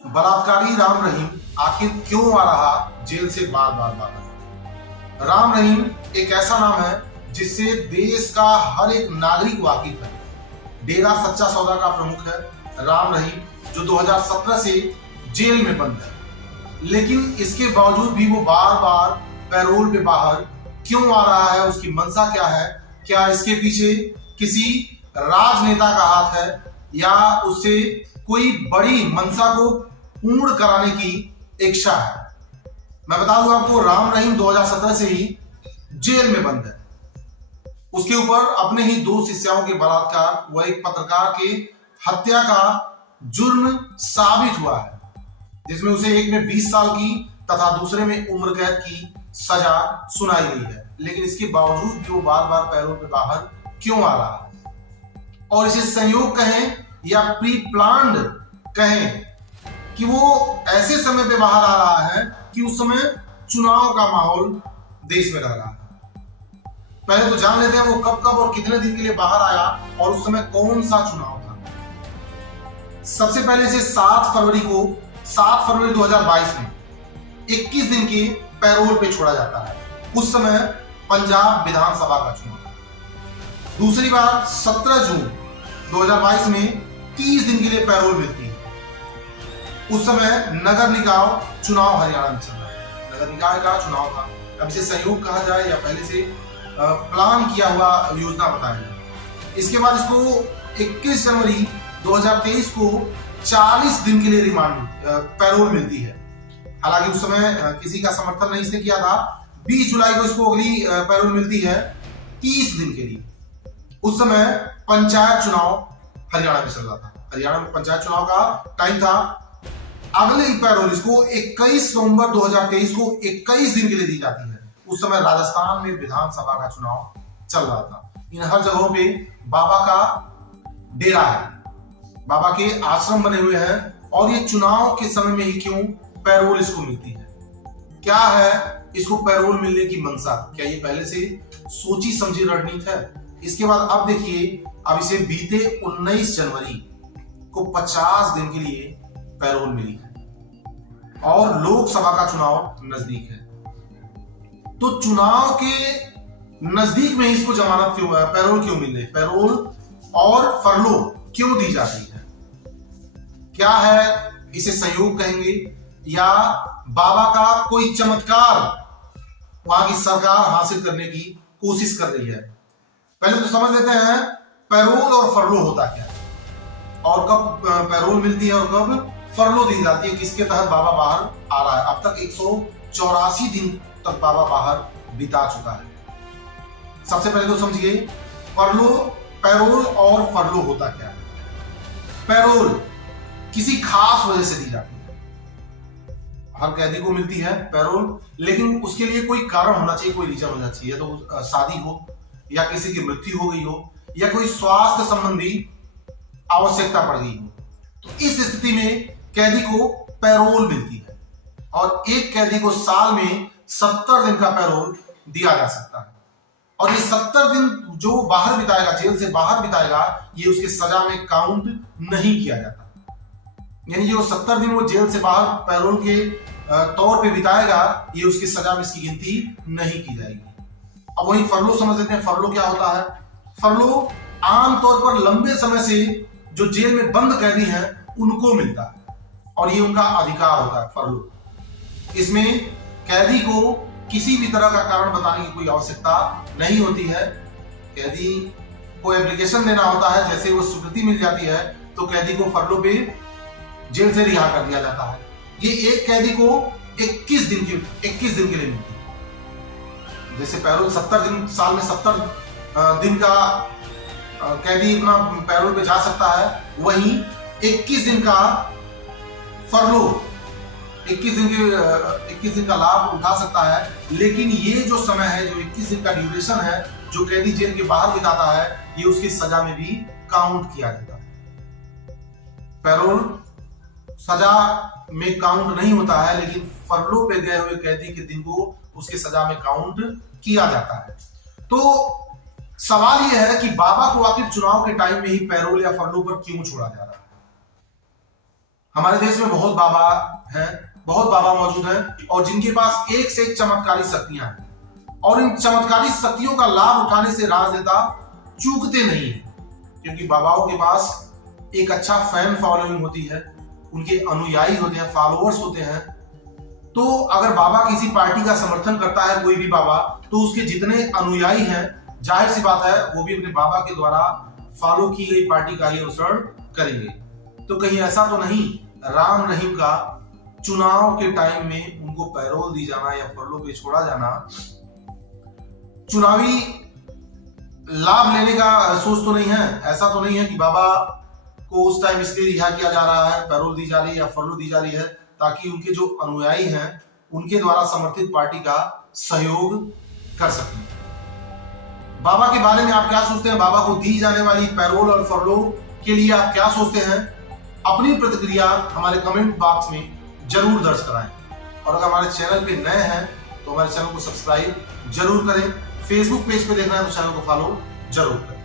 बलात्कारी राम रहीम आखिर क्यों आ रहा जेल से बार बार बाहर? राम रहीम एक ऐसा नाम है जिससे देश का हर एक नागरिक वाकिफ है। डेरा सच्चा सौदा का प्रमुख है राम रहीम, जो 2017 से जेल में बंद है। लेकिन इसके बावजूद भी वो बार बार पैरोल पे बाहर क्यों आ रहा है? उसकी मंशा क्या है? क्या इसके पीछे किसी राजनेता का हाथ है या उससे कोई बड़ी मंशा को पूर्ण कराने की इच्छा है? मैं बता दूं आपको, राम रहीम 2017 से ही जेल में बंद है। उसके ऊपर अपने ही दो शिष्याओं के बलात्कार व एक पत्रकार के हत्या का जुर्म साबित हुआ है, जिसमें उसे एक में 20 साल की तथा दूसरे में उम्र कैद की सजा सुनाई गई है। लेकिन इसके बावजूद भी वो बार बार पैरोल पे बाहर क्यों आ रहा है? और इसे संयोग कहें या प्री प्लान्ड कहें कि वो ऐसे समय पे बाहर आ रहा है कि उस समय चुनाव का माहौल देश में रह रहा है। पहले तो जान लेते हैं वो कब कब और कितने दिन के लिए बाहर आया और उस समय कौन सा चुनाव था। सबसे पहले इसे 7 फरवरी 2022 में 21 दिन के पैरोल पे छोड़ा जाता है। उस समय पंजाब विधानसभा का चुनाव था। दूसरी बार 17 जून 2022 में 30 दिन के लिए पैरोल मिलती है। उस समय नगर निकाय चुनाव हरियाणा में चल रहा है। नगर निकाय का चुनाव था। अब इसे संयोग कहा जाए या पहले से प्लान किया हुआ योजना बताएं। इसके बाद इसको 21 जनवरी 2023 को 40 दिन के लिए रिमांड पैरोल मिलती है। हालांकि उस समय किसी का समर्थन नहीं इसने किया था। 20 जुलाई को इसको अगली पैरोल मिलती है 30 दिन के लिए। उस समय पंचायत चुनाव हरियाणा में चल रहा था। हरियाणा में पंचायत चुनाव का टाइम था। अगली पैरोल इसको 21 नवंबर 2023 को 21 दिन के लिए दी जाती है। उस समय राजस्थान में विधानसभा का चुनाव चल रहा था। इन हर जगहों पे बाबा का डेरा है, बाबा के आश्रम बने हुए हैं। और ये चुनाव के समय में ही क्यों पैरोल इसको मिलती है? क्या है इसको पैरोल मिलने की मंशा? क्या ये पहले से सोची समझी रणनीति है? इसके बाद अब देखिए, अब इसे बीते 19 जनवरी को 50 दिन के लिए पैरोल मिली है और लोकसभा का चुनाव नजदीक है। तो चुनाव के नजदीक में इसको जमानत क्यों है? पैरोल क्यों मिल रही? पैरोल और फरलो क्यों दी जाती है? क्या है? इसे संयोग कहेंगे या बाबा का कोई चमत्कार वहां की सरकार हासिल करने की कोशिश कर रही है? पहले तो समझ लेते हैं पैरोल और फरलो होता क्या है और कब पैरोल मिलती है और कब फरलो दी जाती है, किसके तहत बाबा बाहर आ रहा है। अब तक 184 दिन तक बाबा बाहर बिता चुका है। सबसे पहले तो समझिए पैरोल और फरलो होता क्या है। पैरोल किसी खास वजह से दी जाती है। हर कैदी को मिलती है पैरोल, लेकिन उसके लिए कोई कारण होना चाहिए, कोई रीजन होना चाहिए। तो शादी हो या किसी की मृत्यु हो गई हो या कोई स्वास्थ्य संबंधी आवश्यकता पड़ गई हो, तो इस स्थिति में कैदी को पैरोल मिलती है। और एक कैदी को साल में 70 दिन का पैरोल दिया जा सकता है। और ये 70 दिन जो बाहर बिताएगा, जेल से बाहर बिताएगा, ये उसके सजा में काउंट नहीं किया जाता। यानी जो 70 दिन वो जेल से बाहर पैरोल के तौर पे बिताएगा, ये उसकी सजा में इसकी गिनती नहीं की जाएगी। अब वही फरलो समझ लेते हैं। फरलो क्या होता है? फरलो आमतौर पर लंबे समय से जो जेल में बंद कैदी हैं उनको मिलता है और ये उनका अधिकार होता है फरलो। इसमें कैदी को किसी भी तरह का कारण बताने की कोई आवश्यकता नहीं होती है। कैदी को एप्लीकेशन देना होता है, जैसे वो स्वीकृति मिल जाती है तो कैदी को फरलो पे जेल से रिहा कर दिया जाता है। ये एक कैदी को 21 दिन के लिए मिलती है। जैसे पैरोल 70 दिन, साल में 70 दिन का कैदी अपना पैरोल पे जा सकता है, वहीं 21 दिन का फरलो 21 दिन का लाभ उठा सकता है। लेकिन ये जो समय है, जो 21 दिन का ड्यूरेशन है, जो कैदी जेल के बाहर बिताता है, ये उसकी सजा में भी काउंट किया जाता है। पैरोल सजा में काउंट नहीं होता है, लेकिन फरलो पे गए हुए कैदी के दिन को उसकी सजा में काउंट किया जाता है। तो सवाल यह है कि बाबा को आखिर चुनाव के टाइम में ही पैरोल या फरलो पर क्यों छोड़ा जा रहा है? हमारे देश में बहुत बाबा हैं, बहुत बाबा मौजूद हैं और जिनके पास एक से एक चमत्कारी शक्तियां हैं और इन चमत्कारी शक्तियों का लाभ उठाने से राजनेता चूकते नहीं है, क्योंकि बाबाओं के पास एक अच्छा फैन फॉलोइंग होती है, उनके अनुयायी होते हैं, फॉलोअर्स होते हैं। तो अगर बाबा किसी पार्टी का समर्थन करता है, कोई भी बाबा, तो उसके जितने अनुयायी हैं, जाहिर सी बात है वो भी अपने बाबा के द्वारा फॉलो की गई पार्टी का ही अनुसरण करेंगे। तो कहीं ऐसा तो नहीं राम रहीम का चुनाव के टाइम में उनको पैरोल दी जाना या फरलो पे छोड़ा जाना चुनावी लाभ लेने का सोच तो नहीं है? ऐसा तो नहीं है कि बाबा को उस टाइम इसलिए रिहा किया जा रहा है, पैरोल दी जा रही है या फरलो दी जा रही है ताकि उनके जो अनुयायी हैं उनके द्वारा समर्थित पार्टी का सहयोग कर सकें। बाबा के बारे में आप क्या सोचते हैं? बाबा को दी जाने वाली पैरोल और फरलो के लिए आप क्या सोचते हैं? अपनी प्रतिक्रिया हमारे कमेंट बॉक्स में जरूर दर्ज कराएं और अगर हमारे चैनल पे नए हैं तो हमारे चैनल को सब्सक्राइब जरूर करें। फेसबुक पेज पे देखना है तो चैनल को फॉलो जरूर करें।